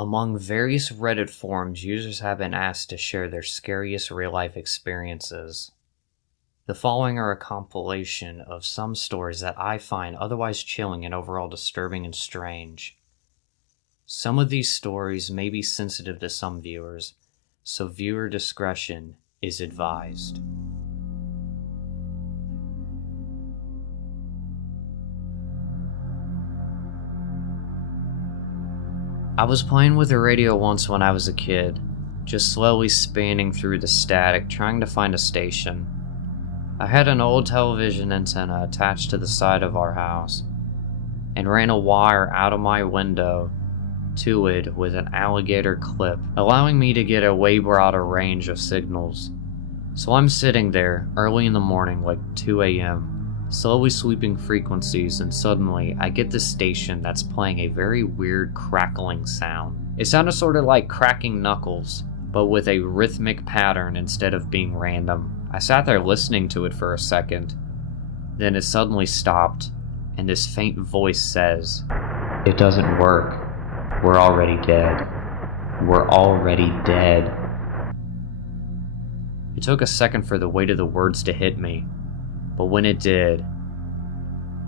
Among various Reddit forums, users have been asked to share their scariest real-life experiences. The following are a compilation of some stories that I find otherwise chilling and overall disturbing and strange. Some of these stories may be sensitive to some viewers, so viewer discretion is advised. I was playing with the radio once when I was a kid, just slowly spanning through the static, trying to find a station. I had an old television antenna attached to the side of our house, and ran a wire out of my window to it with an alligator clip, allowing me to get a way broader range of signals. So I'm sitting there, early in the morning, like 2 a.m., slowly sweeping frequencies, and suddenly I get this station that's playing a very weird crackling sound. It sounded sort of like cracking knuckles, but with a rhythmic pattern instead of being random. I sat there listening to it for a second. Then it suddenly stopped, and this faint voice says, "It doesn't work. We're already dead. We're already dead." It took a second for the weight of the words to hit me, but when it did,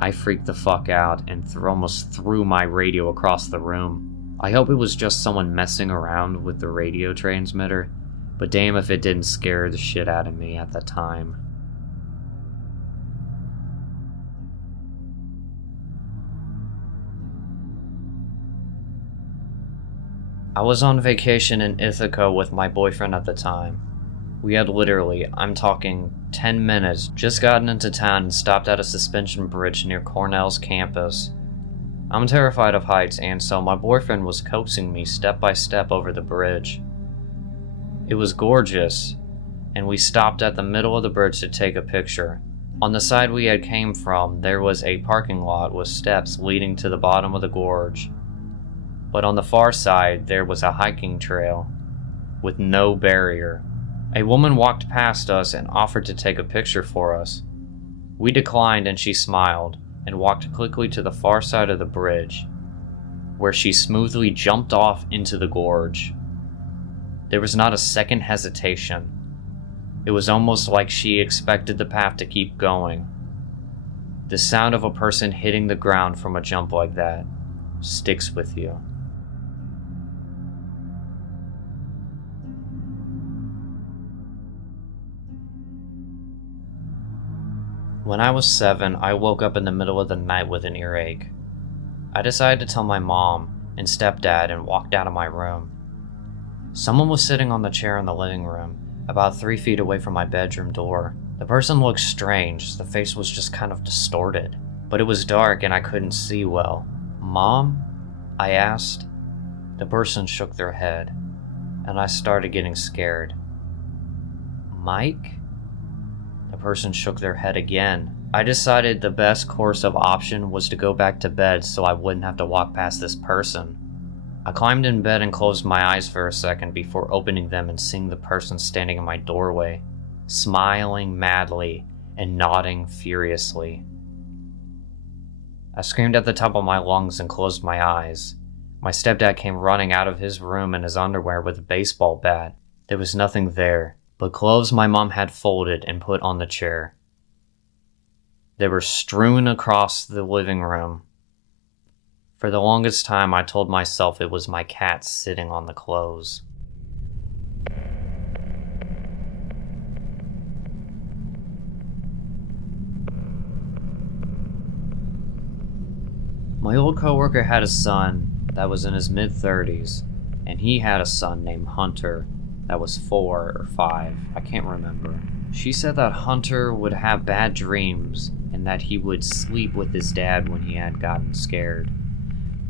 I freaked the fuck out and almost threw my radio across the room. I hope it was just someone messing around with the radio transmitter, but damn if it didn't scare the shit out of me at the time. I was on vacation in Ithaca with my boyfriend at the time. We had literally, I'm talking 10 minutes, just gotten into town and stopped at a suspension bridge near Cornell's campus. I'm terrified of heights, and so my boyfriend was coaxing me step by step over the bridge. It was gorgeous, and we stopped at the middle of the bridge to take a picture. On the side we had came from, there was a parking lot with steps leading to the bottom of the gorge. But on the far side, there was a hiking trail with no barrier. A woman walked past us and offered to take a picture for us. We declined, and she smiled and walked quickly to the far side of the bridge, where she smoothly jumped off into the gorge. There was not a second hesitation. It was almost like she expected the path to keep going. The sound of a person hitting the ground from a jump like that sticks with you. When I was 7, I woke up in the middle of the night with an earache. I decided to tell my mom and stepdad and walked out of my room. Someone was sitting on the chair in the living room, about 3 feet away from my bedroom door. The person looked strange, the face was just kind of distorted, but it was dark and I couldn't see well. "Mom?" I asked. The person shook their head, and I started getting scared. "Mike?" The person shook their head again. I decided the best course of option was to go back to bed so I wouldn't have to walk past this person. I climbed in bed and closed my eyes for a second before opening them and seeing the person standing in my doorway, smiling madly and nodding furiously. I screamed at the top of my lungs and closed my eyes. My stepdad came running out of his room in his underwear with a baseball bat. There was nothing there but clothes my mom had folded and put on the chair. They were strewn across the living room. For the longest time, I told myself it was my cat sitting on the clothes. My old coworker had a son that was in his mid-30s, and he had a son named Hunter that was 4 or 5, I can't remember. She said that Hunter would have bad dreams and that he would sleep with his dad when he had gotten scared.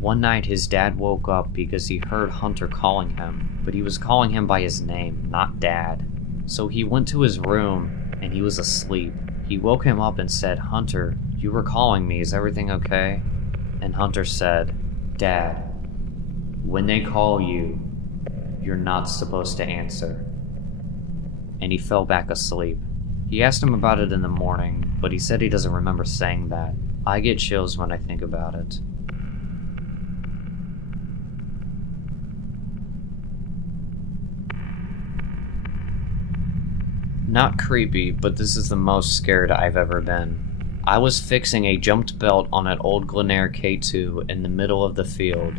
One night his dad woke up because he heard Hunter calling him, but he was calling him by his name, not Dad. So he went to his room and he was asleep. He woke him up and said, "Hunter, you were calling me, is everything okay?" And Hunter said, "Dad, when they call you, you're not supposed to answer." And he fell back asleep. He asked him about it in the morning, but he said he doesn't remember saying that. I get chills when I think about it. Not creepy, but this is the most scared I've ever been. I was fixing a jumped belt on an old Glenair K2 in the middle of the field,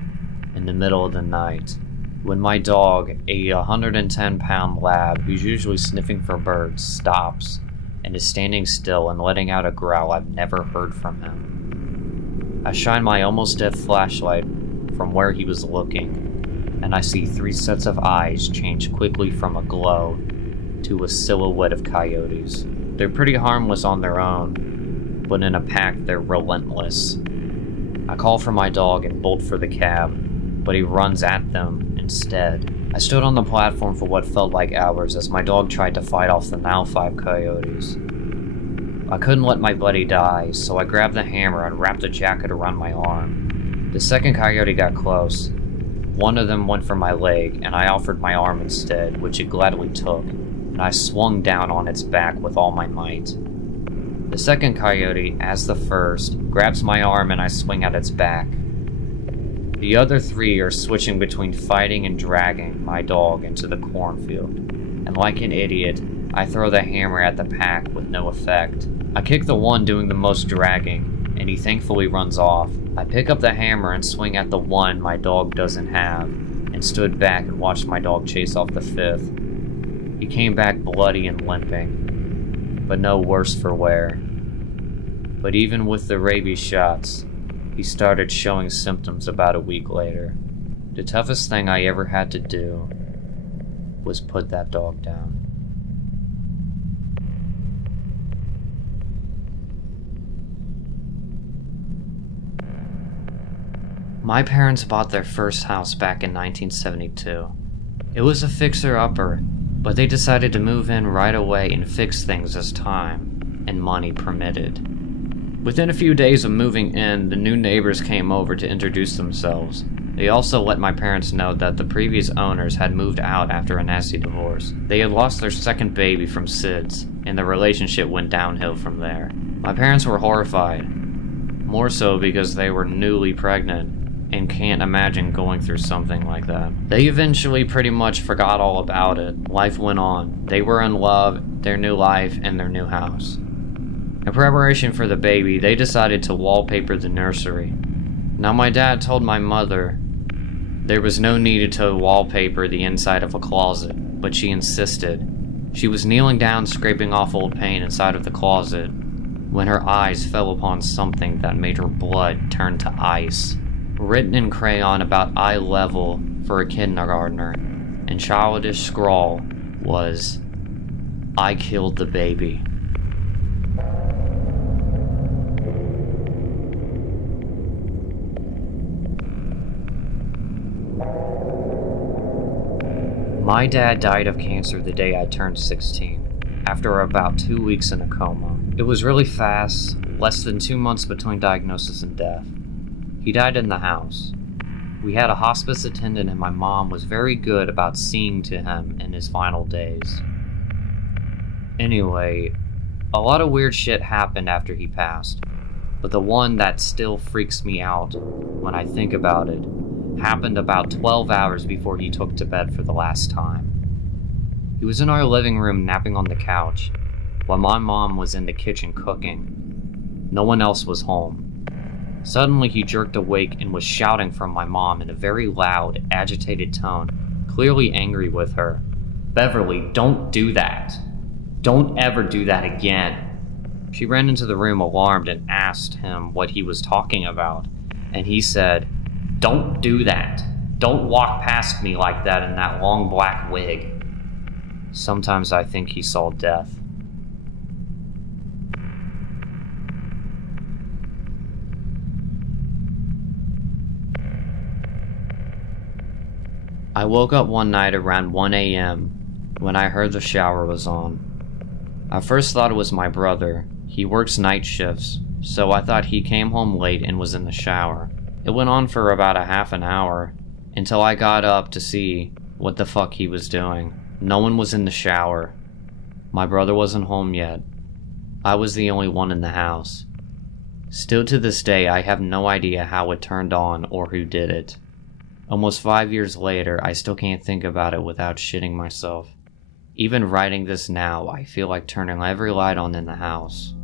in the middle of the night, when my dog, a 110-pound lab who's usually sniffing for birds, stops and is standing still and letting out a growl I've never heard from him. I shine my almost dead flashlight from where he was looking, and I see 3 sets of eyes change quickly from a glow to a silhouette of coyotes. They're pretty harmless on their own, but in a pack they're relentless. I call for my dog and bolt for the cab, but he runs at them instead. I stood on the platform for what felt like hours as my dog tried to fight off the now 5 coyotes. I couldn't let my buddy die, so I grabbed the hammer and wrapped a jacket around my arm. The second coyote got close. One of them went for my leg, and I offered my arm instead, which it gladly took, and I swung down on its back with all my might. The second coyote, as the first, grabs my arm and I swing at its back. The other 3 are switching between fighting and dragging my dog into the cornfield, and like an idiot, I throw the hammer at the pack with no effect. I kick the one doing the most dragging, and he thankfully runs off. I pick up the hammer and swing at the one my dog doesn't have, and stood back and watched my dog chase off the 5th. He came back bloody and limping, but no worse for wear. But even with the rabies shots, he started showing symptoms about a week later. The toughest thing I ever had to do was put that dog down. My parents bought their first house back in 1972. It was a fixer-upper, but they decided to move in right away and fix things as time and money permitted. Within a few days of moving in, the new neighbors came over to introduce themselves. They also let my parents know that the previous owners had moved out after a nasty divorce. They had lost their second baby from SIDS, and the relationship went downhill from there. My parents were horrified, more so because they were newly pregnant and can't imagine going through something like that. They eventually pretty much forgot all about it. Life went on. They were in love, their new life, and their new house. In preparation for the baby, they decided to wallpaper the nursery. Now my dad told my mother there was no need to wallpaper the inside of a closet, but she insisted. She was kneeling down scraping off old paint inside of the closet when her eyes fell upon something that made her blood turn to ice. Written in crayon about eye level for a kindergartner, and childish scrawl was, "I killed the baby." My dad died of cancer the day I turned 16, after about 2 weeks in a coma. It was really fast, less than 2 months between diagnosis and death. He died in the house. We had a hospice attendant and my mom was very good about seeing to him in his final days. Anyway, a lot of weird shit happened after he passed, but the one that still freaks me out when I think about it happened about 12 hours before he took to bed for the last time. He was in our living room napping on the couch, while my mom was in the kitchen cooking. No one else was home. Suddenly he jerked awake and was shouting from my mom in a very loud, agitated tone, clearly angry with her. "Beverly, don't do that. Don't ever do that again." She ran into the room alarmed and asked him what he was talking about, and he said, "Don't do that. Don't walk past me like that in that long black wig." Sometimes I think he saw death. I woke up one night around 1 a.m. when I heard the shower was on. I first thought it was my brother. He works night shifts, so I thought he came home late and was in the shower. It went on for about a half an hour, until I got up to see what the fuck he was doing. No one was in the shower. My brother wasn't home yet. I was the only one in the house. Still to this day, I have no idea how it turned on or who did it. Almost 5 years later, I still can't think about it without shitting myself. Even writing this now, I feel like turning every light on in the house.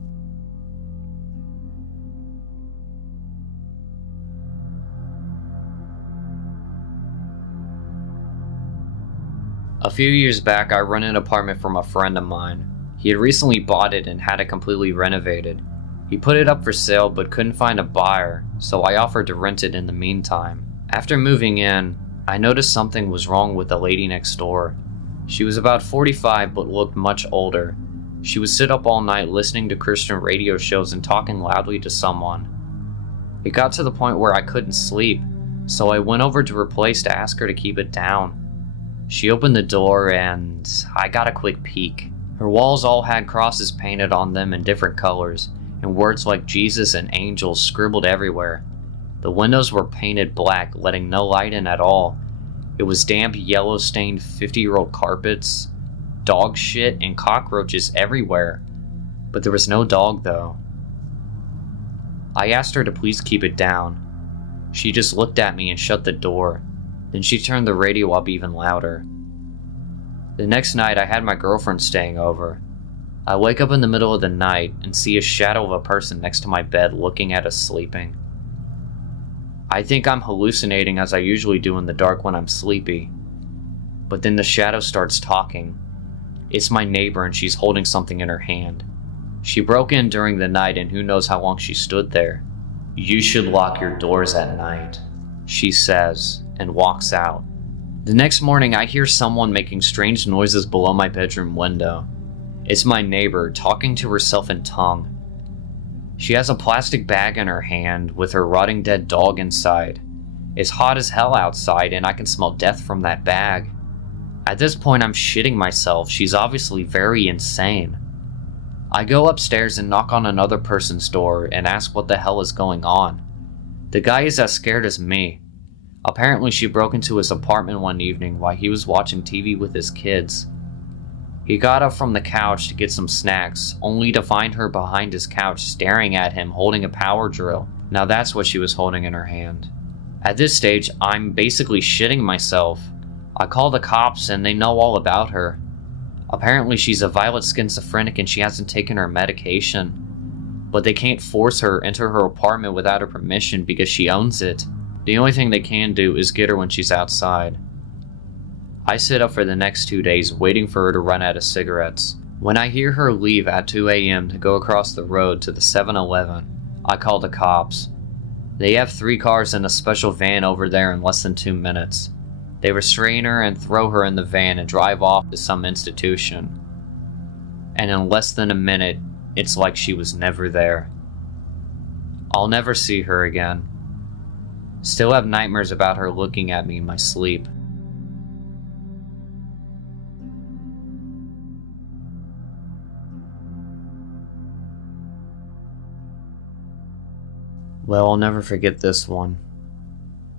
A few years back, I rented an apartment from a friend of mine. He had recently bought it and had it completely renovated. He put it up for sale but couldn't find a buyer, so I offered to rent it in the meantime. After moving in, I noticed something was wrong with the lady next door. She was about 45 but looked much older. She would sit up all night listening to Christian radio shows and talking loudly to someone. It got to the point where I couldn't sleep, so I went over to her place to ask her to keep it down. She opened the door and I got a quick peek. Her walls all had crosses painted on them in different colors, and words like Jesus and angels scribbled everywhere. The windows were painted black, letting no light in at all. It was damp, yellow-stained 50-year-old carpets, dog shit, and cockroaches everywhere. But there was no dog, though. I asked her to please keep it down. She just looked at me and shut the door. Then she turned the radio up even louder. The next night, I had my girlfriend staying over. I wake up in the middle of the night and see a shadow of a person next to my bed looking at us sleeping. I think I'm hallucinating as I usually do in the dark when I'm sleepy. But then the shadow starts talking. It's my neighbor and she's holding something in her hand. She broke in during the night and who knows how long she stood there. "You should lock your doors at night," she says, and walks out. The next morning, I hear someone making strange noises below my bedroom window. It's my neighbor talking to herself in tongue. She has a plastic bag in her hand with her rotting dead dog inside. It's hot as hell outside and I can smell death from that bag. At this point, I'm shitting myself. She's obviously very insane. I go upstairs and knock on another person's door and ask what the hell is going on. The guy is as scared as me. Apparently, she broke into his apartment one evening while he was watching TV with his kids. He got up from the couch to get some snacks, only to find her behind his couch staring at him holding a power drill. Now that's what she was holding in her hand. At this stage, I'm basically shitting myself. I call the cops and they know all about her. Apparently she's a violet schizophrenic and she hasn't taken her medication. But they can't force her into her apartment without her permission because she owns it. The only thing they can do is get her when she's outside. I sit up for the next 2 days waiting for her to run out of cigarettes. When I hear her leave at 2 a.m. to go across the road to the 7-Eleven, I call the cops. They have 3 cars and a special van over there in less than 2 minutes. They restrain her and throw her in the van and drive off to some institution. And in less than a minute, it's like she was never there. I'll never see her again. Still have nightmares about her looking at me in my sleep. Well, I'll never forget this one.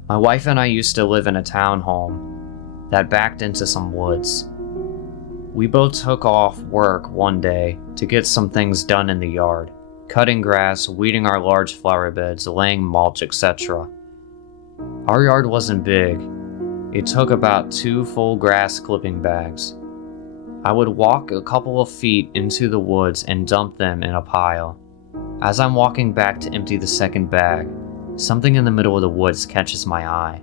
My wife and I used to live in a townhome that backed into some woods. We both took off work one day to get some things done in the yard, cutting grass, weeding our large flower beds, laying mulch, etc. Our yard wasn't big. It took about 2 full grass clipping bags. I would walk a couple of feet into the woods and dump them in a pile. As I'm walking back to empty the second bag, something in the middle of the woods catches my eye.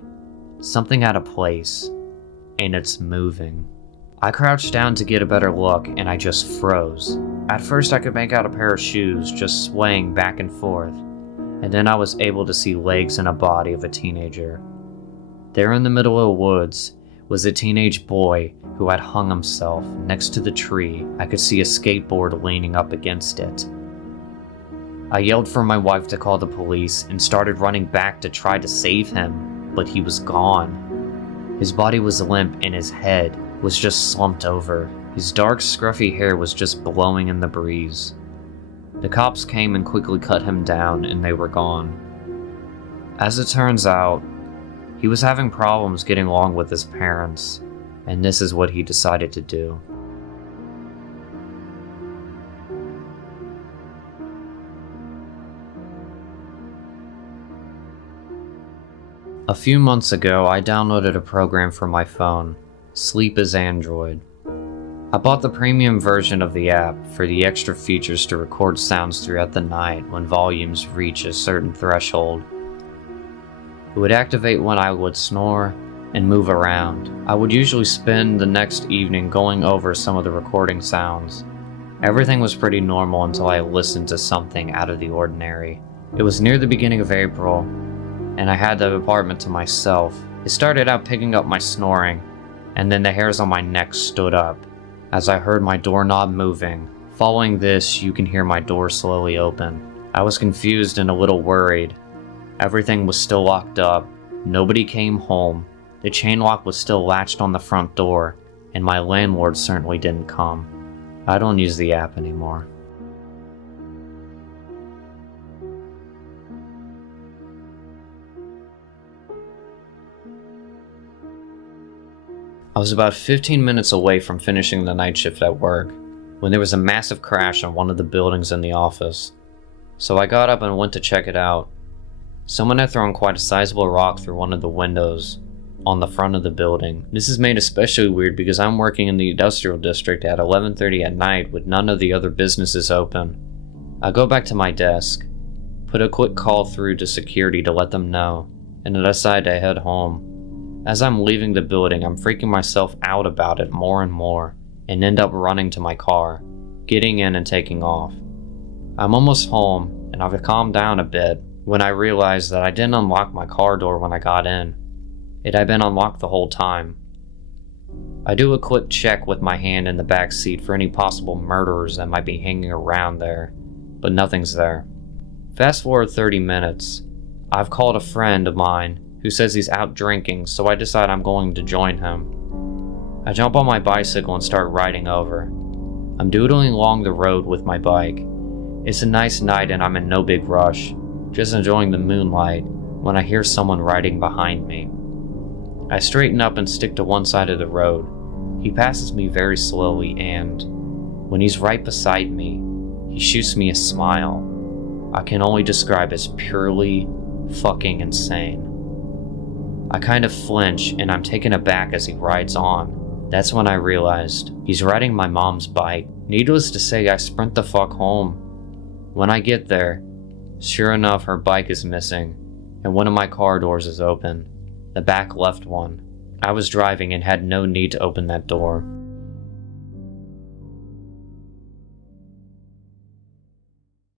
Something out of place, and it's moving. I crouched down to get a better look, and I just froze. At first I could make out a pair of shoes just swaying back and forth, and then I was able to see legs and a body of a teenager. There in the middle of the woods was a teenage boy who had hung himself next to the tree. I could see a skateboard leaning up against it. I yelled for my wife to call the police and started running back to try to save him, but he was gone. His body was limp and his head was just slumped over. His dark, scruffy hair was just blowing in the breeze. The cops came and quickly cut him down and they were gone. As it turns out, he was having problems getting along with his parents, and this is what he decided to do. A few months ago, I downloaded a program for my phone, Sleep as Android. I bought the premium version of the app for the extra features to record sounds throughout the night when volumes reach a certain threshold. It would activate when I would snore and move around. I would usually spend the next evening going over some of the recording sounds. Everything was pretty normal until I listened to something out of the ordinary. It was near the beginning of April, and I had the apartment to myself. It started out picking up my snoring, and then the hairs on my neck stood up as I heard my doorknob moving. Following this, you can hear my door slowly open. I was confused and a little worried. Everything was still locked up. Nobody came home. The chain lock was still latched on the front door, and my landlord certainly didn't come. I don't use the app anymore. I was about 15 minutes away from finishing the night shift at work when there was a massive crash on one of the buildings in the office. So I got up and went to check it out. Someone had thrown quite a sizable rock through one of the windows on the front of the building. This is made especially weird because I'm working in the industrial district at 11:30 at night with none of the other businesses open. I go back to my desk, put a quick call through to security to let them know, and I decide to head home. As I'm leaving the building, I'm freaking myself out about it more and more, and end up running to my car, getting in and taking off. I'm almost home, and I've calmed down a bit when I realized that I didn't unlock my car door when I got in. It had been unlocked the whole time. I do a quick check with my hand in the back seat for any possible murderers that might be hanging around there, but nothing's there. Fast forward 30 minutes. I've called a friend of mine who says he's out drinking, so I decide I'm going to join him. I jump on my bicycle and start riding over. I'm doodling along the road with my bike. It's a nice night and I'm in no big rush, just enjoying the moonlight when I hear someone riding behind me. I straighten up and stick to one side of the road. He passes me very slowly and, when he's right beside me, he shoots me a smile I can only describe as purely fucking insane. I kind of flinch and I'm taken aback as he rides on. That's when I realized he's riding my mom's bike. Needless to say, I sprint the fuck home. When I get there, sure enough, her bike is missing, and one of my car doors is open. The back left one. I was driving and had no need to open that door.